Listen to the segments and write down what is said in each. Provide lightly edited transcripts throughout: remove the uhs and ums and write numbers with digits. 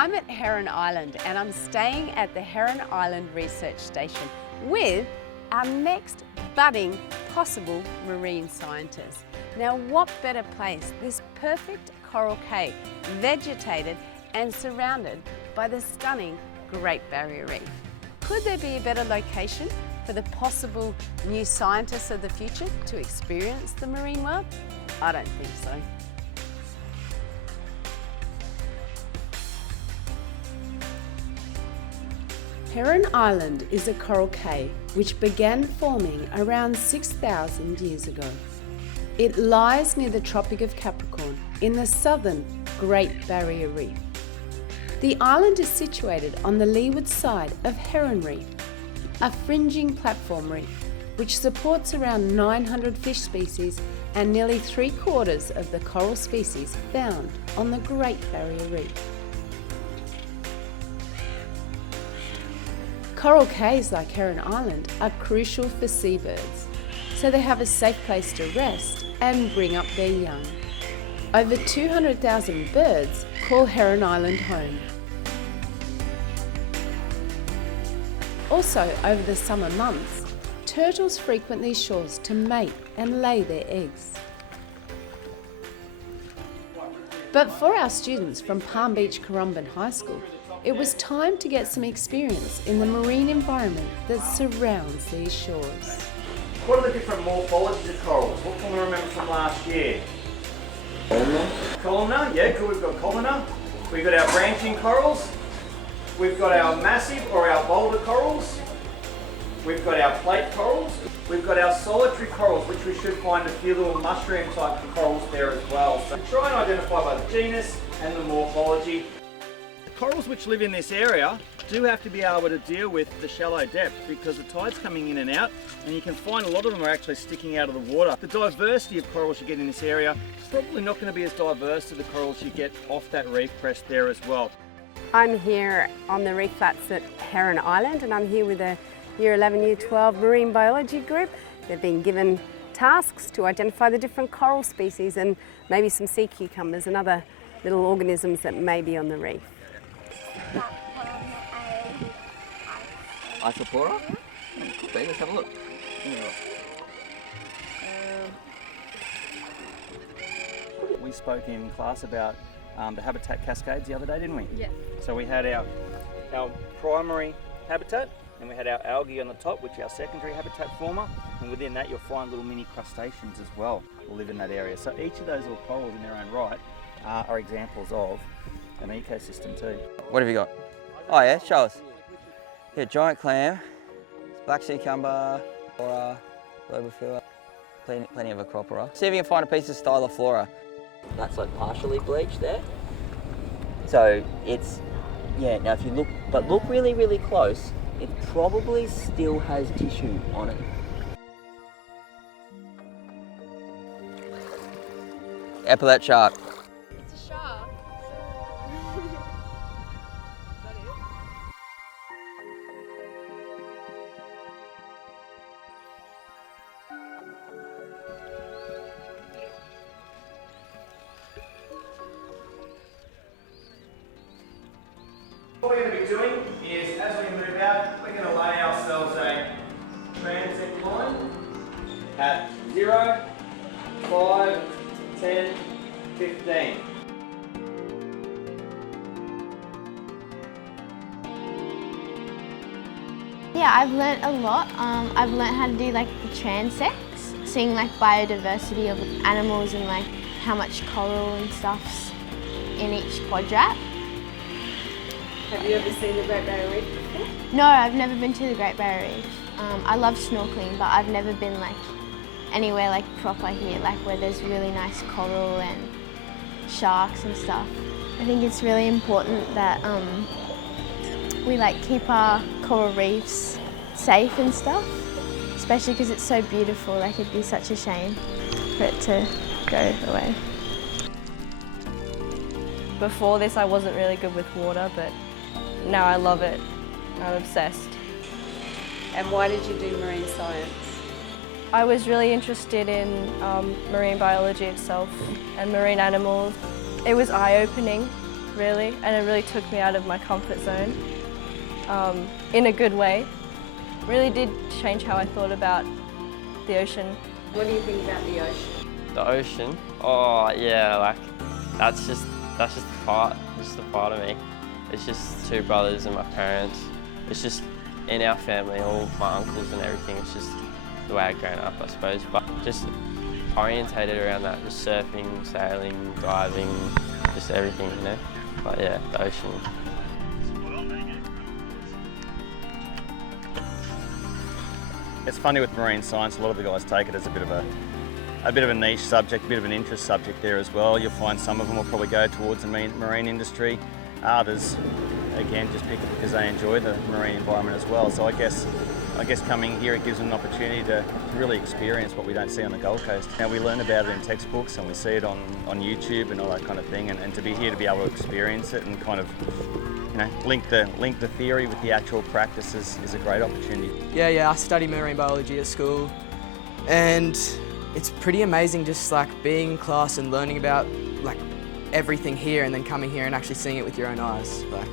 I'm at Heron Island and I'm staying at the Heron Island Research Station with our next budding possible marine scientist. Now what better place, this perfect coral cave, vegetated and surrounded by the stunning Great Barrier Reef. Could there be a better location for the possible new scientists of the future to experience the marine world? I don't think so. Heron Island is a coral cave which began forming around 6,000 years ago. It lies near the Tropic of Capricorn in the southern Great Barrier Reef. The island is situated on the leeward side of Heron Reef, a fringing platform reef which supports around 900 fish species and nearly 3/4 of the coral species found on the Great Barrier Reef. Coral caves like Heron Island are crucial for seabirds, so they have a safe place to rest and bring up their young. Over 200,000 birds call Heron Island home. Also, over the summer months, turtles frequent these shores to mate and lay their eggs. But for our students from Palm Beach Currumbin High School, it was time to get some experience in the marine environment that surrounds these shores. What are the different morphologies of corals? What can we remember from last year? Columnar, yeah, good. We've got columnar. We've got our branching corals. We've got our massive or our boulder corals. We've got our plate corals. We've got our solitary corals, which we should find a few little mushroom type corals there as well. So try and identify by the genus and the morphology. The corals which live in this area do have to be able to deal with the shallow depth because the tide's coming in and out, and you can find a lot of them are actually sticking out of the water. The diversity of corals you get in this area is probably not going to be as diverse as the corals you get off that reef crest there as well. I'm here on the reef flats at Heron Island, and I'm here with a Year 11, Year 12 marine biology group. They've been given tasks to identify the different coral species and maybe some sea cucumbers and other little organisms that may be on the reef. Isopora? Could be, let's have a look. We spoke in class about the habitat cascades the other day, didn't we? Yeah. So we had our primary habitat, and we had our algae on the top, which is our secondary habitat former, and within that you'll find little mini crustaceans as well that live in that area. So each of those little corals in their own right are examples of an ecosystem too. What have you got? Oh yeah, show us. Yeah, giant clam, black sea cucumber, flora, globophylla, plenty of acropora. See if you can find a piece of styloflora. That's like partially bleached there. So it's, yeah, now if you look, but look really, really close, it probably still has tissue on it. Epaulet shark. It's a shark. Is that it? What we're going to be doing is, as we move out, we're going to lay ourselves a transect line at 0, 5, 10, 15. Yeah, I've learnt a lot. I've learnt how to do like the transects, seeing like biodiversity of animals and like how much coral and stuff's in each quadrat. Have you ever seen the Great Barrier Reef before? No, I've never been to the Great Barrier Reef. I love snorkeling, but I've never been like anywhere like proper here, like where there's really nice coral and sharks and stuff. I think it's really important that we like keep our coral reefs safe and stuff, especially because it's so beautiful. Like it'd be such a shame for it to go away. Before this I wasn't really good with water, but now I love it. I'm obsessed. And why did you do marine science? I was really interested in marine biology itself and marine animals. It was eye-opening, really, and it really took me out of my comfort zone in a good way. Really did change how I thought about the ocean. What do you think about the ocean? The ocean? Oh yeah, like that's just a part of me. It's just two brothers and my parents. It's just in our family, all my uncles and everything. It's just the way I've grown up, I suppose. But just orientated around that, just surfing, sailing, diving, just everything, you know. But yeah, the ocean. It's funny with marine science, a lot of the guys take it as a bit of a niche subject, a bit of an interest subject there as well. You'll find some of them will probably go towards the marine industry. Others, again, just pick it because they enjoy the marine environment as well. So I guess coming here, it gives them an opportunity to really experience what we don't see on the Gold Coast. Now we learn about it in textbooks and we see it on YouTube and all that kind of thing, and to be here to be able to experience it and kind of, you know, link the theory with the actual practice is a great opportunity. Yeah, I study marine biology at school, and it's pretty amazing just like being in class and learning about like everything here, and then coming here and actually seeing it with your own eyes. Like,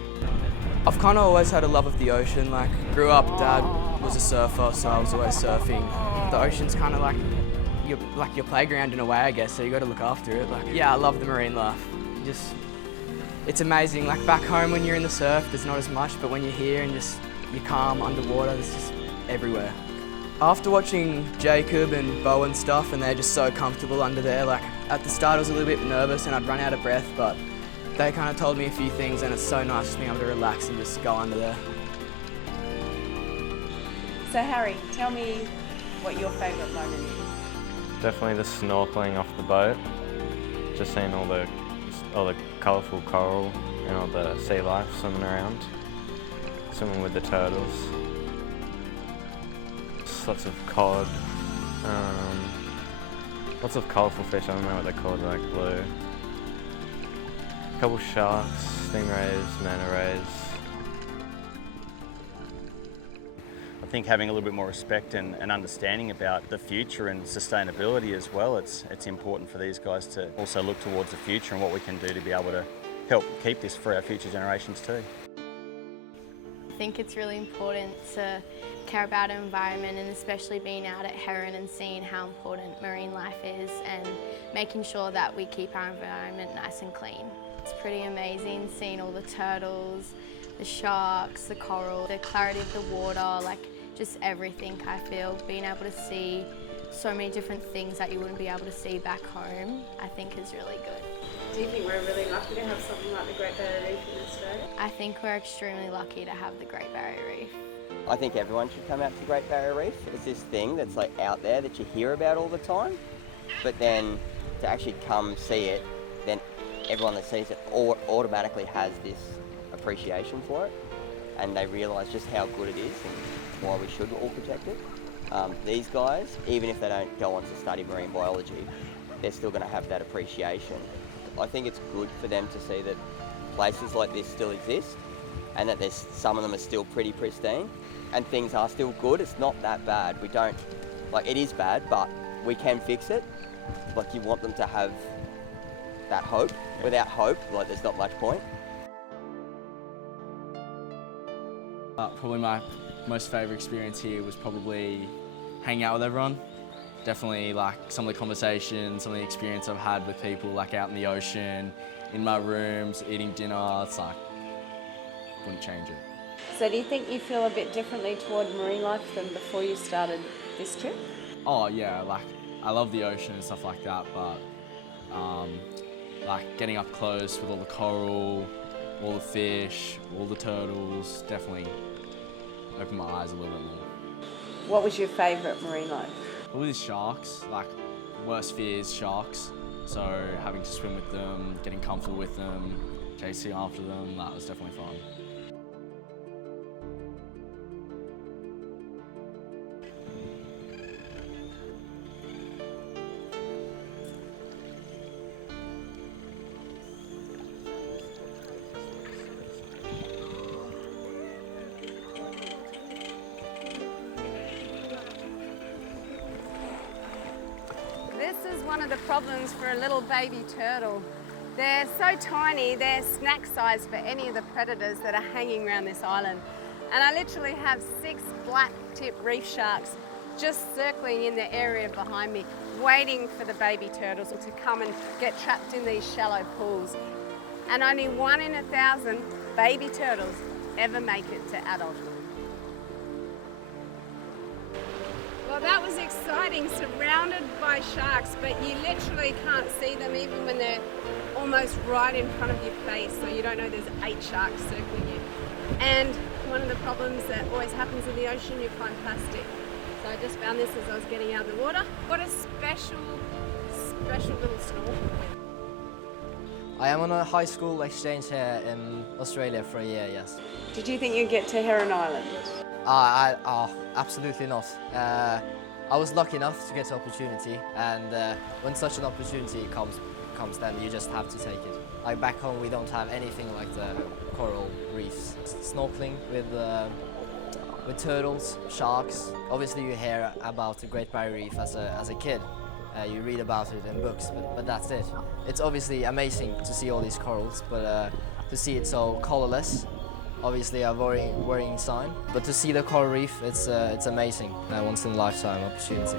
I've kind of always had a love of the ocean. Like, grew up, Dad was a surfer, so I was always surfing. The ocean's kind of like your playground in a way, I guess. So you got to look after it. Like, yeah, I love the marine life. It's amazing. Like back home when you're in the surf, there's not as much, but when you're here and you're calm underwater, it's just everywhere. After watching Jacob and Bo and stuff, and they're just so comfortable under there, like at the start I was a little bit nervous and I'd run out of breath, but they kind of told me a few things, and it's so nice just being able to relax and just go under there. So Harry, tell me what your favourite moment is. Definitely the snorkeling off the boat, just seeing all the colourful coral and all the sea life swimming around, swimming with the turtles. Just lots of cod, lots of colourful fish, I don't know what they're called, like blue. A couple sharks, stingrays, manta rays. I think having a little bit more respect and understanding about the future and sustainability as well, it's important for these guys to also look towards the future and what we can do to be able to help keep this for our future generations too. I think it's really important to care about our environment, and especially being out at Heron and seeing how important marine life is and making sure that we keep our environment nice and clean. It's pretty amazing seeing all the turtles, the sharks, the coral, the clarity of the water, like just everything. I feel being able to see so many different things that you wouldn't be able to see back home, I think is really good. Do you think we're really lucky to have something like the Great Barrier Reef in Australia? I think we're extremely lucky to have the Great Barrier Reef. I think everyone should come out to the Great Barrier Reef. It's this thing that's like out there that you hear about all the time, but then to actually come see it, then everyone that sees it automatically has this appreciation for it, and they realise just how good it is and why we should all protect it. These guys, even if they don't go on to study marine biology, they're still going to have that appreciation. I think it's good for them to see that places like this still exist, and that some of them are still pretty pristine, and things are still good. It's not that bad. We don't, like, it is bad, but we can fix it. Like, you want them to have that hope. Without hope, like, there's not much point. Probably my most favourite experience here was probably hanging out with everyone. Definitely like some of the conversations, some of the experience I've had with people like out in the ocean, in my rooms, eating dinner, it's like, wouldn't change it. So do you think you feel a bit differently toward marine life than before you started this trip? Oh yeah, like I love the ocean and stuff like that, but like getting up close with all the coral, all the fish, all the turtles, definitely opened my eyes a little bit more. What was your favourite marine life? Probably the sharks, like worst fear is sharks. So having to swim with them, getting comfortable with them, chasing after them, that was definitely fun. This is one of the problems for a little baby turtle. They're so tiny, they're snack size for any of the predators that are hanging around this island. And I literally have 6 black-tip reef sharks just circling in the area behind me, waiting for the baby turtles to come and get trapped in these shallow pools. And only 1 in 1,000 baby turtles ever make it to adulthood. Well, that was exciting, surrounded by sharks, but you literally can't see them even when they're almost right in front of your face, so you don't know there's 8 sharks circling you. And one of the problems that always happens in the ocean, you find plastic. So I just found this as I was getting out of the water. What a special little snorkel. I am on a high school exchange here in Australia for a year, yes. Did you think you'd get to Heron Island? Absolutely not. I was lucky enough to get the opportunity, and when such an opportunity comes, then you just have to take it. Like back home, we don't have anything like the coral reefs. Snorkeling with turtles, sharks. Obviously, you hear about the Great Barrier Reef as a kid. You read about it in books, but that's it. It's obviously amazing to see all these corals, but to see it so colorless, obviously a worrying sign. But to see the coral reef, it's amazing. A once-in-a-lifetime opportunity.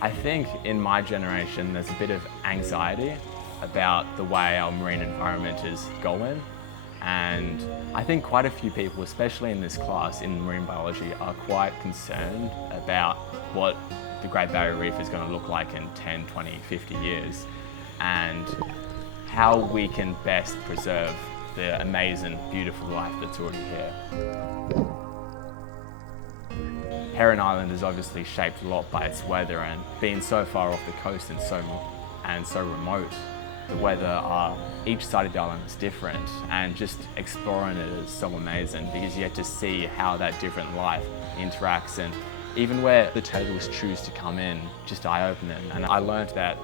I think in my generation there's a bit of anxiety about the way our marine environment is going, and I think quite a few people, especially in this class in marine biology, are quite concerned about what the Great Barrier Reef is going to look like in 10, 20, 50 years, and how we can best preserve the amazing, beautiful life that's already here. Heron Island is obviously shaped a lot by its weather, and being so far off the coast and so remote, the weather each side of the island is different, and just exploring it is so amazing because you get to see how that different life interacts, and even where the turtles choose to come in, just eye-opening. And I learned that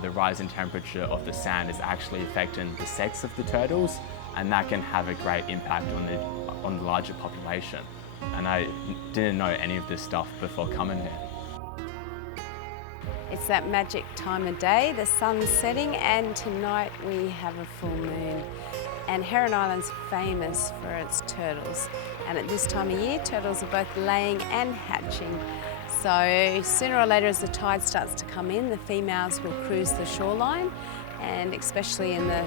the rise in temperature of the sand is actually affecting the sex of the turtles, and that can have a great impact on the larger population. And I didn't know any of this stuff before coming here. It's that magic time of day, the sun's setting, and tonight we have a full moon. And Heron Island's famous for its turtles. And at this time of year, turtles are both laying and hatching. So sooner or later, as the tide starts to come in, the females will cruise the shoreline, and especially in the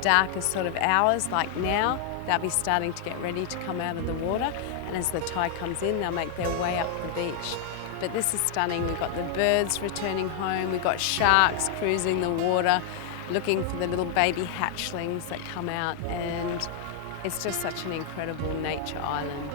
darkest sort of hours like now, they'll be starting to get ready to come out of the water, and as the tide comes in, they'll make their way up the beach. But this is stunning. We've got the birds returning home, we've got sharks cruising the water, looking for the little baby hatchlings that come out, and it's just such an incredible nature island.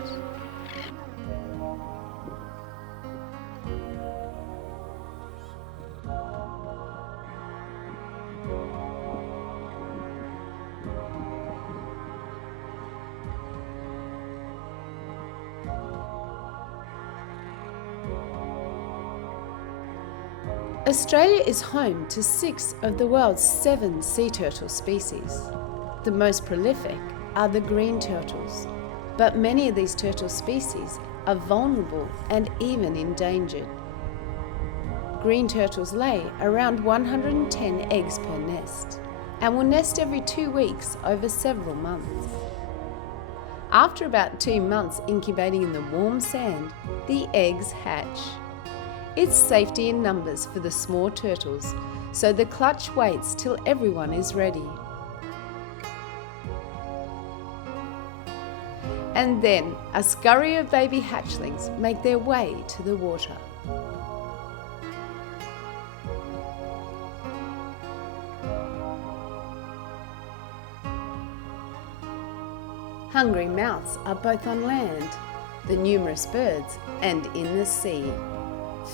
Australia is home to 6 of the world's 7 sea turtle species. The most prolific are the green turtles, but many of these turtle species are vulnerable and even endangered. Green turtles lay around 110 eggs per nest and will nest every 2 weeks over several months. After about 2 months incubating in the warm sand, the eggs hatch. It's safety in numbers for the small turtles, so the clutch waits till everyone is ready. And then a scurry of baby hatchlings make their way to the water. Hungry mouths are both on land, the numerous birds, and in the sea.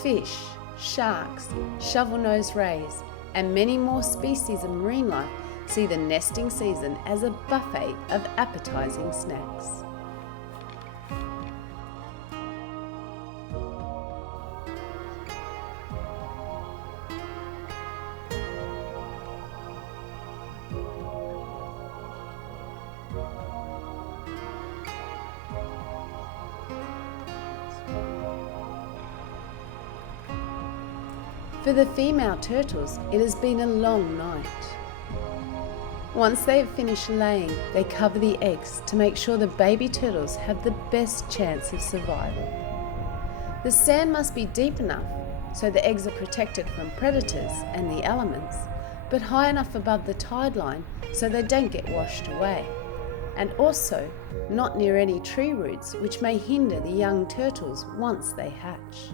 Fish, sharks, shovel-nosed rays, and many more species of marine life see the nesting season as a buffet of appetizing snacks. For the female turtles, it has been a long night. Once they have finished laying, they cover the eggs to make sure the baby turtles have the best chance of survival. The sand must be deep enough so the eggs are protected from predators and the elements, but high enough above the tide line so they don't get washed away, and also not near any tree roots which may hinder the young turtles once they hatch.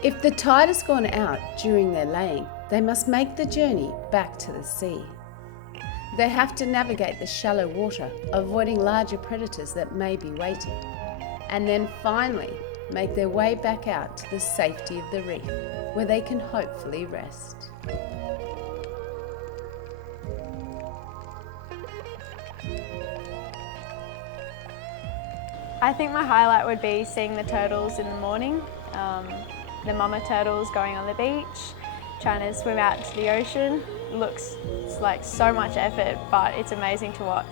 If the tide has gone out during their laying, they must make the journey back to the sea. They have to navigate the shallow water, avoiding larger predators that may be waiting, and then finally make their way back out to the safety of the reef, where they can hopefully rest. I think my highlight would be seeing the turtles in the morning. The mama turtles going on the beach, trying to swim out into the ocean. Looks like so much effort, but it's amazing to watch.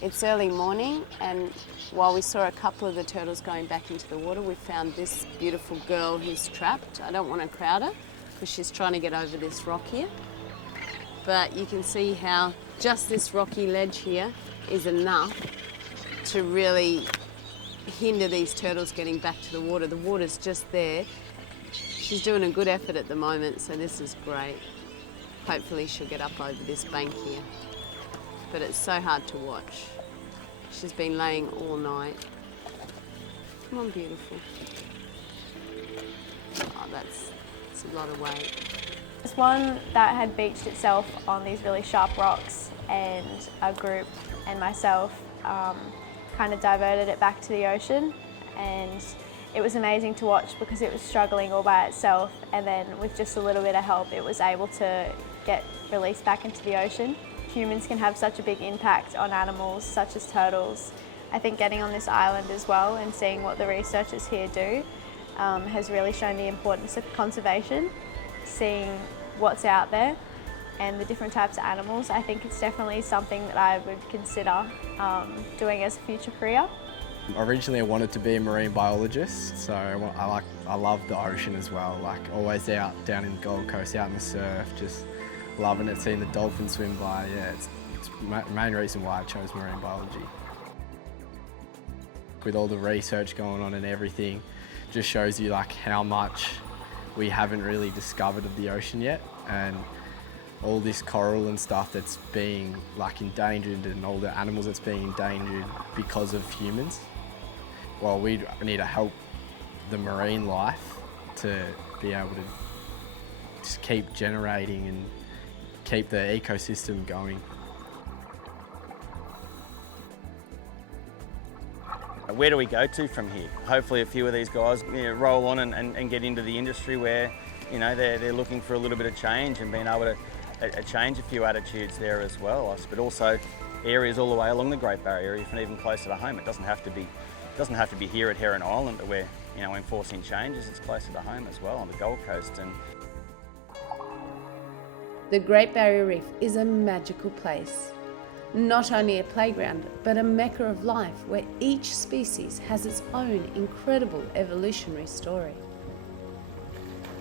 It's early morning, and while we saw a couple of the turtles going back into the water, we found this beautiful girl who's trapped. I don't want to crowd her because she's trying to get over this rock here. But you can see how just this rocky ledge here is enough to really hinder these turtles getting back to the water. The water's just there. She's doing a good effort at the moment, so this is great. Hopefully she'll get up over this bank here. But it's so hard to watch. She's been laying all night. Come on, beautiful. Oh, that's a lot of weight. There's one that had beached itself on these really sharp rocks, and a group and myself kind of diverted it back to the ocean, and it was amazing to watch because it was struggling all by itself, and then with just a little bit of help it was able to get released back into the ocean. Humans can have such a big impact on animals such as turtles. I think getting on this island as well and seeing what the researchers here do has really shown the importance of conservation, seeing what's out there and the different types of animals. I think it's definitely something that I would consider doing as a future career. Originally I wanted to be a marine biologist, so I love the ocean as well, like always out down in the Gold Coast, out in the surf, just loving it, seeing the dolphins swim by. Yeah, it's the main reason why I chose marine biology. With all the research going on and everything, just shows you like how much we haven't really discovered of the ocean yet, and all this coral and stuff that's being like endangered, and all the animals that's being endangered because of humans. Well, we need to help the marine life to be able to just keep generating and keep the ecosystem going. Where do we go to from here? Hopefully a few of these guys roll on and get into the industry where they're looking for a little bit of change and being able to change a few attitudes there as well. But also areas all the way along the Great Barrier Reef and even closer to home. It doesn't have to be here at Heron Island that we're enforcing changes. It's closer to home as well on the Gold Coast. And the Great Barrier Reef is a magical place. Not only a playground, but a mecca of life where each species has its own incredible evolutionary story.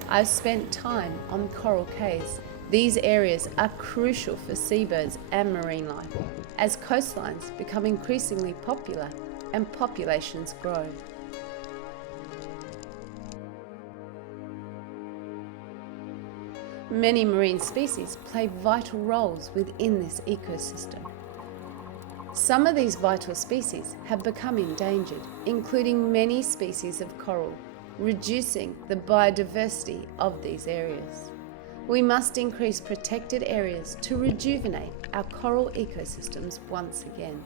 I've spent time on coral cays. These areas are crucial for seabirds and marine life as coastlines become increasingly popular and populations grow. Many marine species play vital roles within this ecosystem. Some of these vital species have become endangered, including many species of coral, reducing the biodiversity of these areas. We must increase protected areas to rejuvenate our coral ecosystems once again.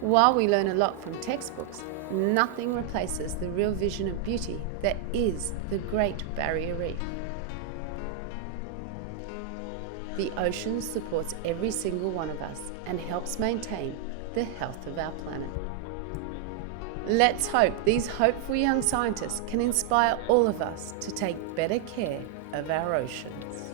While we learn a lot from textbooks, nothing replaces the real vision of beauty that is the Great Barrier Reef. The ocean supports every single one of us and helps maintain the health of our planet. Let's hope these hopeful young scientists can inspire all of us to take better care of our oceans.